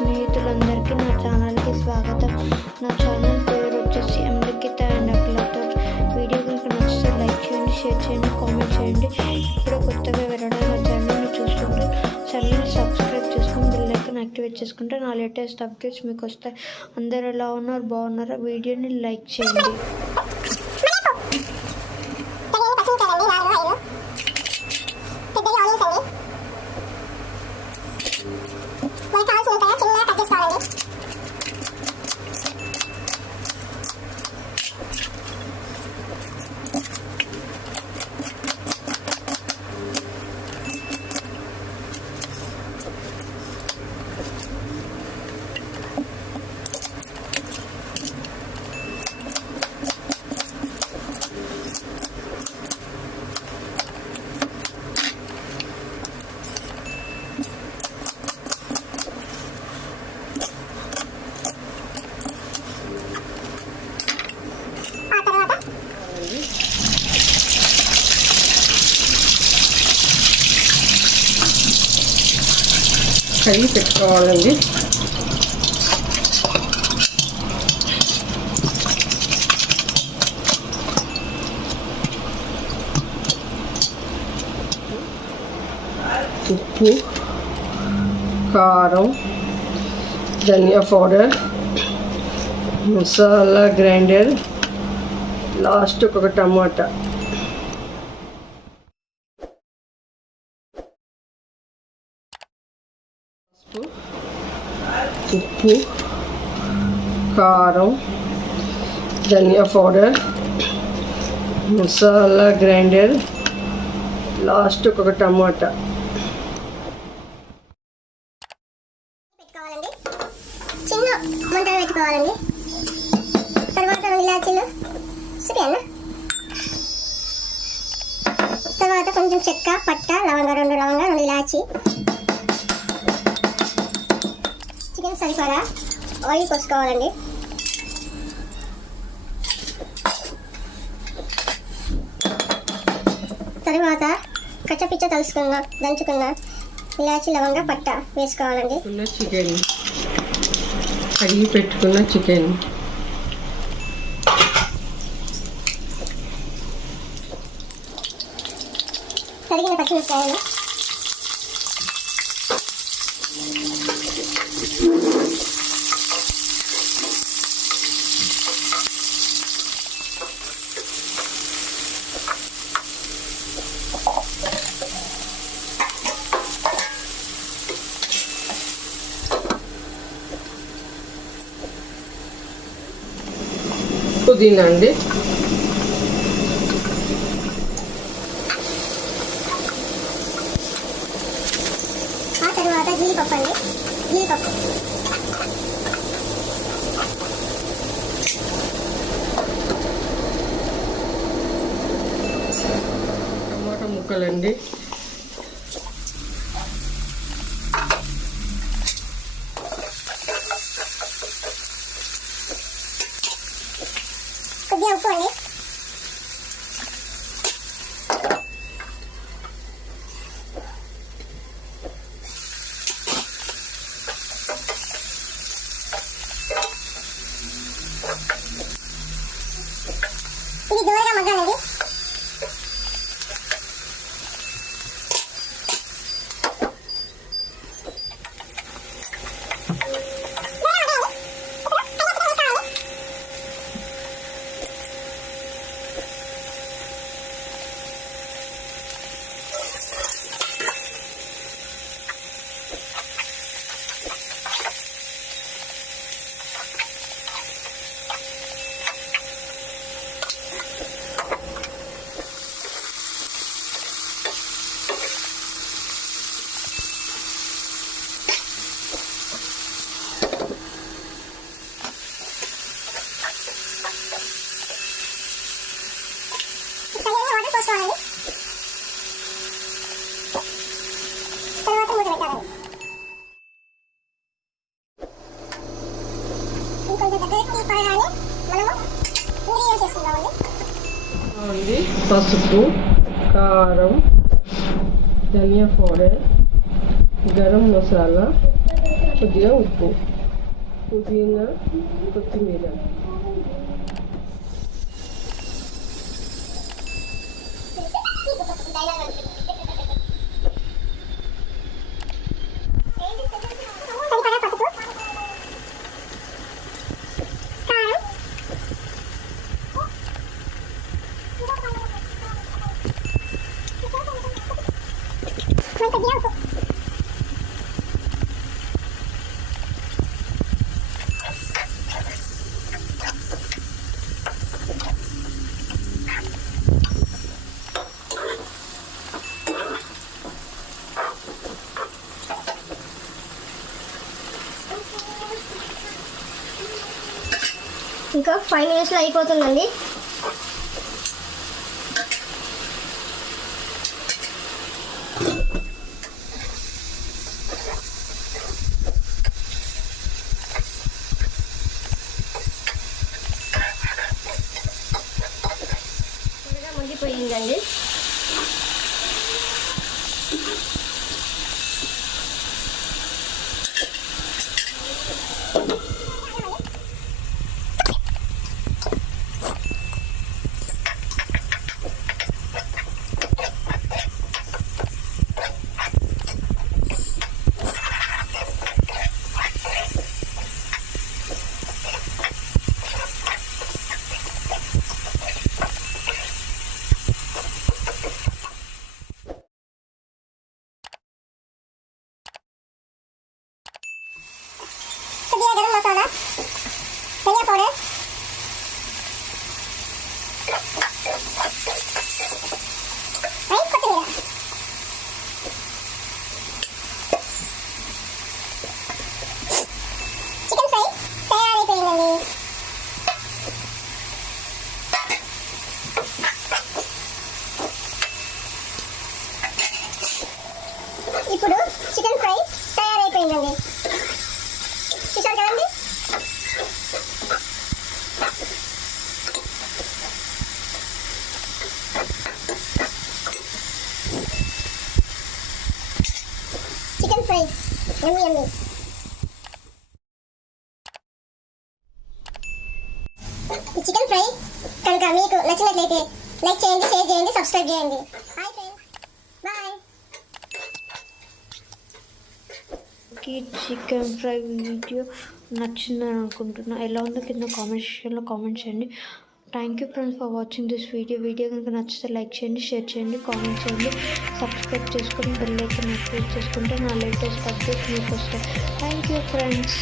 స్నేహితులందరికీ నా ఛానల్కి స్వాగతం. నా ఛానల్ పేరు వచ్చేసి ఎంలిఖిత అండ్ అఖిలతో. వీడియో కనుక నచ్చితే లైక్ చేయండి, షేర్ చేయండి, కామెంట్ చేయండి. ఇప్పుడు కొత్తగా వెళ్ళడం నా ఛానల్ని చూసుకుంటే ఛానల్ని సబ్స్క్రైబ్ చేసుకుని బెల్ ఐకాన్ యాక్టివేట్ చేసుకుంటే నా లేటెస్ట్ అప్డేట్స్ మీకు వస్తాయి. అందరు ఎలా ఉన్నారు, బాగున్నారా? వీడియోని లైక్ చేయండి. కడిగి పెట్టుకోవాలండి. ఉప్పు, కారం, ధనియా పౌడర్, మసాలా గ్రైండర్, లాస్ట్ ఒక టమాటా. ఉప్పు, కారం, ధనియా పౌడర్, మసాలా గ్రైండర్, లాస్ట్ ఒక టమాటా. పెట్టుకోవాలండి. చిన్న మంట పెట్టుకోవాలండి. తర్వాత ఇలాచీలు సరేనా. తర్వాత కొంచెం చెక్క, పట్ట, లవంగా, 2 లవంగా, 2 ఇలాచీ. చికెన్ సరిపడా ఆయిల్ పోసుకోవాలండి. తర్వాత కచ్చపిచ్చ దంచుకున్న ఇలాచీ, లవంగా, పట్ట వేసుకోవాలండి. చికెన్ కడిగి పెట్టుకున్న చికెన్, తరిగిన పచ్చిమిరపకాయలు, పుదీనా అండి. ఆ తర్వాత జీడిపప్పు అండి. జీడిపప్పు, టమాటా ముక్కలండి. కొద్దిగా ఉప్పు అండి. ఇది దూరగా మగ్గాలండి. తర్వాత మూత పెట్టాలండి. ఇంకొంచెం దగ్గరికి పడగానే మనము ఇంగ్రీడియంట్స్ వేసుకుందామండి. పసుపు, కారం, ధనియా పౌడర్, గరం మసాలా, కొద్దిగా ఉప్పు, పుదీనా, కొత్తిమీర. సరిపడా పసుపు, కారం, కొద్దిగా ఉప్పు. ఇంకా 5 minutesలో అయిపోతుందండి. త్వరగా మగ్గిపోయిందండి. కొద్దిగా గరం మసాలా, ధనియా పౌడర్, కొత్తిమీర. చికెన్ ఫ్రై తయారైపోయిందండి. ఇప్పుడు చికెన్ ఫ్రై తయారైపోయిందండి. చూసారు కదండి. Chicken fry yummy yummy. ఈ చికెన్ ఫ్రై కనుక మీకు నచ్చినట్లయితే లైక్ చేయండి, షేర్ చేయండి, సబ్స్క్రైబ్ చేయండి. Hi friends, bye. Chicken fry video నచ్చిందని అనుకుంటున్నా. ఎలా ఉందో కింద కామెంట్ సెక్షన్లో కామెంట్ చేయండి. Thank you friends for watching this video కనుక నచ్చితే లైక్ చేయండి, షేర్ చేయండి, కామెంట్ చేయండి, సబ్స్క్రైబ్ చేసుకొని బెల్ ఐకాన్ యాక్టివేట్ చేసుకుంటే నా లేటెస్ట్ అప్డేట్స్ మీకు వస్తాయి. Thank you friends.